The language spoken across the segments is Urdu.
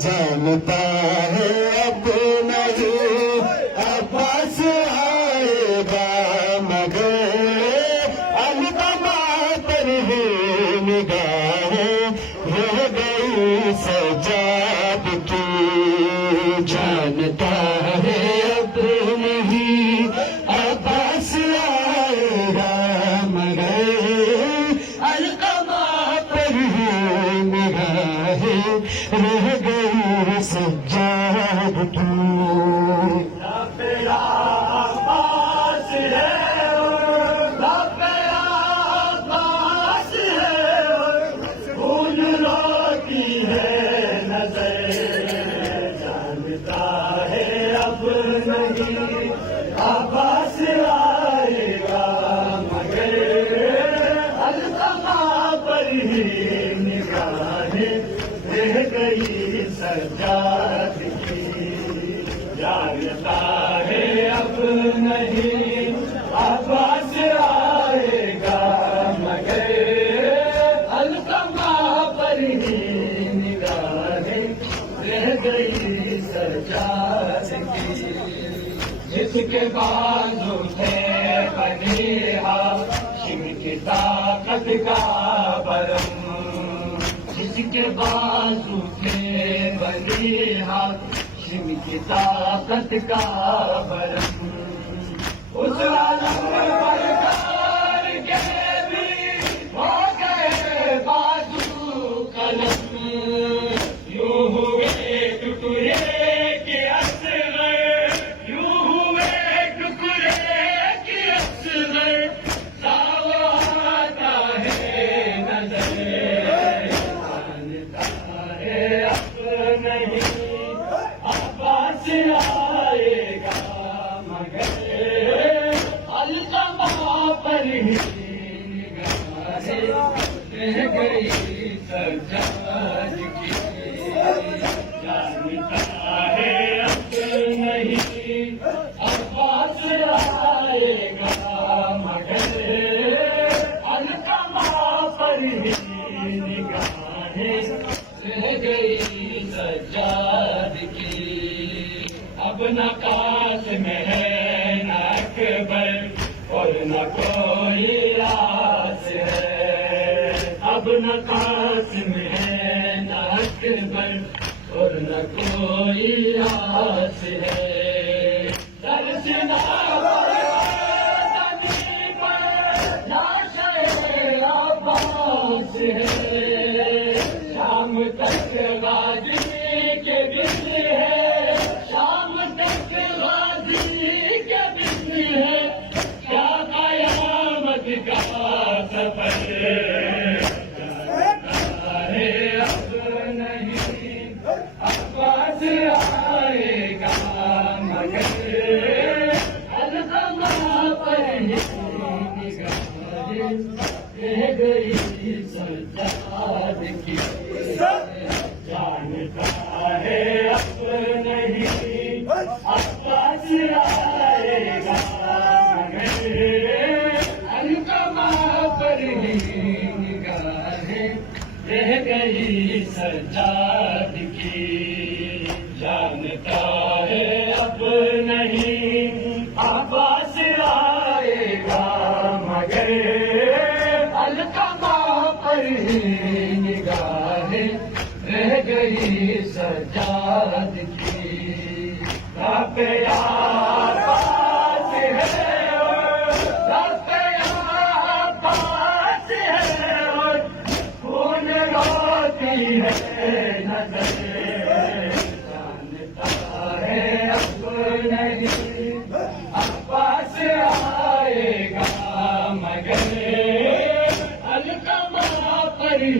جانتا ہے اب نہیں عباس آئے گا مگر القمہ پر ہی نگاہیں رہ گئی سجاد کی جانتا ہے اب نہیں عباس آئے گا مگر القمہ پر ہی نگاہیں رہ گئی سجاد کی عباس آئے گا مگر القمہ پر ہی نگاہیں رہ گئی سجاد کی جانتا ہے اب نہیں عباس آئے گا مگر القمہ پر ہی نگاہیں رہ گئی سجاد کی جس کے بازو تھے بنی ہاشم کی طاقت کا برم جس کے بازو تھے بنی ہاشم کی طاقت کا برم اس عالم برکار کے بھی ہو گئے بازو قلم یوں ہوئے ٹکڑے کے اثر عباس آئے گا مگر القمہ پر ہی نگاہیں رہ گئی سجاد کی جانتا ہے اب نہیں عباس آئے گا مگر القمہ پر ہی نگاہیں رہ گئی سجاد کی اب نہ قاسم ہے نہ اکبر اور نہ کوئی لاس ہے اب نہ قاسم ہے نہ اکبر اور نہ کوئی لاس ہے ترسنا عباس ہے شام تک غازی کے بسم ہے شام تک غازی کے بسم ہے کیا قیامت کا سفر ہے اب نہیں عباس آئے گا مگر القمہ پر ہی نگاہیں رہ گئی سجاد کی جانتا ہے اب نہیں عباس آئے گا مگر القمہ پر ہی نگاہیں رہ گئی سجاد کی جانتا ہے اب نہیں عباس آئے گا مگر القمہ پر ہی نگاہیں رہ گئی سجاد کی رب یا عباس ہے رب یا عباس ہے خون روتی ہے نظر جانتا ہے اب نہیں عباس آئے گا مگر القمہ پر ہی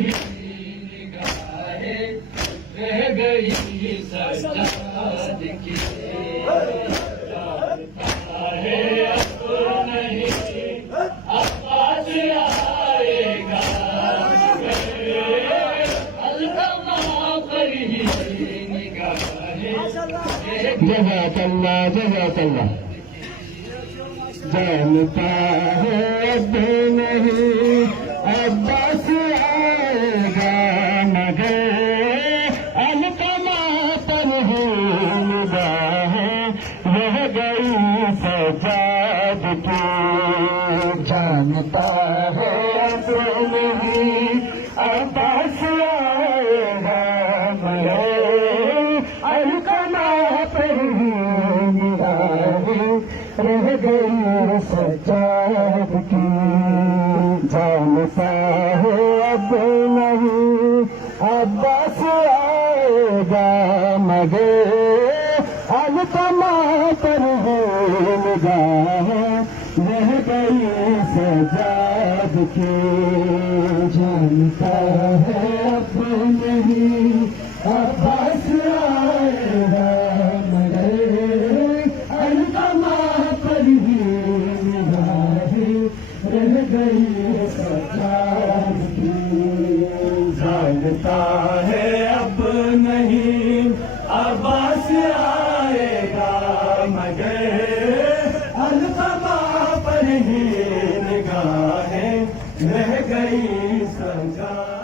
نگاہیں رہ گئی سجاد کی جانتا ہے اب نہیں عباس آئے گا القمہ پر ہی نگاہیں جزاک اللہ جزاک اللہ جانتا ہے اب نہیں عباس آئے گا مگر القمہ القما پر ہی نگاہیں رہ گئی سجاد کی جانتا ہے اب نہیں عباس آئے گا مگر القما پر ہی نگاہیں رہ گئی سجاد کی جانتا ہے اب نہیں عباس آئے گا مگر القما پر ہی نگاہیں رہ گئی سجاد کی جانتا ہے اب نہیں عباس آئے گا مگر القما پر ہی نگاہیں رہ گئی سجاد